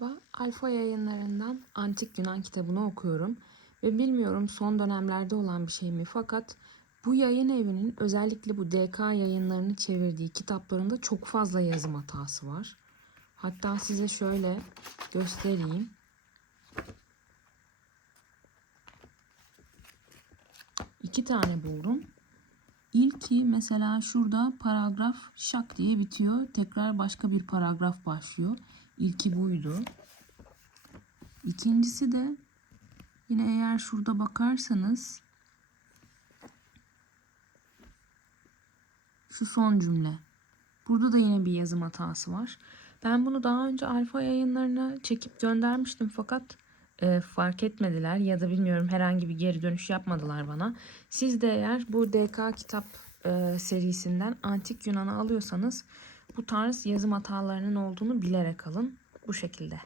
Merhaba, Alfa Yayınlarından Antik Yunan kitabını okuyorum ve bilmiyorum son dönemlerde olan bir şey mi, fakat bu yayın evinin özellikle bu DK yayınlarını çevirdiği kitaplarında çok fazla yazım hatası var. Hatta size şöyle göstereyim. İki tane buldum. İlki mesela şurada paragraf şak diye bitiyor. Tekrar başka bir paragraf başlıyor. İlki buydu. İkincisi de yine eğer şurada bakarsanız şu son cümle. Burada da yine bir yazım hatası var. Ben bunu daha önce Alfa Yayınlarına çekip göndermiştim, fakat fark etmediler ya da bilmiyorum, herhangi bir geri dönüş yapmadılar bana. Siz de eğer bu DK kitap serisinden Antik Yunan'ı alıyorsanız bu tarz yazım hatalarının olduğunu bilerek alın. Bu şekilde.